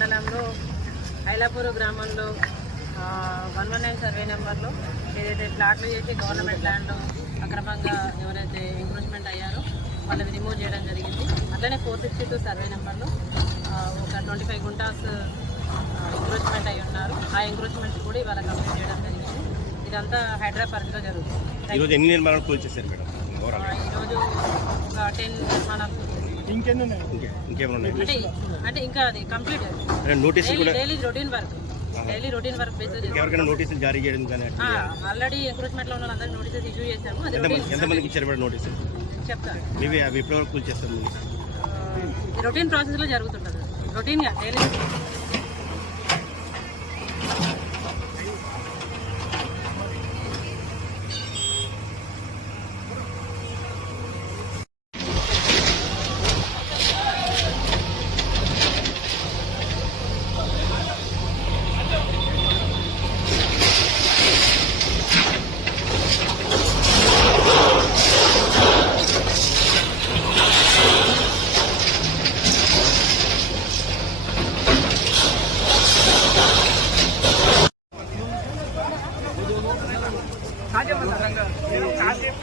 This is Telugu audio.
మండలంలో ఐలాపూర్ గ్రామంలో 119 సర్వే నెంబర్లో ఏదైతే ప్లాట్లు చేసి గవర్నమెంట్ ల్యాండ్లో అక్రమంగా ఎవరైతే ఎంక్రోచ్మెంట్ అయ్యారో వాళ్ళని రిమూవ్ చేయడం జరిగింది. అట్లనే 462 సర్వే నెంబర్లో ఒక 25 గుంటాస్ ఎంక్రోచ్మెంట్ అయి ఉన్నారు. ఆ ఎంక్రోచ్మెంట్ కూడా ఇవాళ కంప్లీట్ చేయడం జరిగింది. ఇదంతా హైదరాబాద్లో జరుగుతుంది. ఈరోజు ఎన్ని నిర్మాణాలు కూల్చేశారు మేడం? ఈరోజు ఒక 10 నిర్మాణాలు. అంటే ఇంకా అది complete daily routine work basis. ఎవరికైనా నోటీసులు జారీ చేయడం కానీ ఆల్రెడీ ఎంక్రోచ్మెంట్ లో ఉన్న అందరికి నోటీసెస్ ఇష్యూ చేశాము. ఎంతమందికి ఇచ్చారు మేడం నోటీసులు? చెప్తాను. మేబీ అవి ఎప్పటి వరకు కూల్చేస్తాము? రొటీన్ ప్రాసెస్ లో జరుగుతుంటుంది, రొటీన్ గా డైలీ. కాసేపు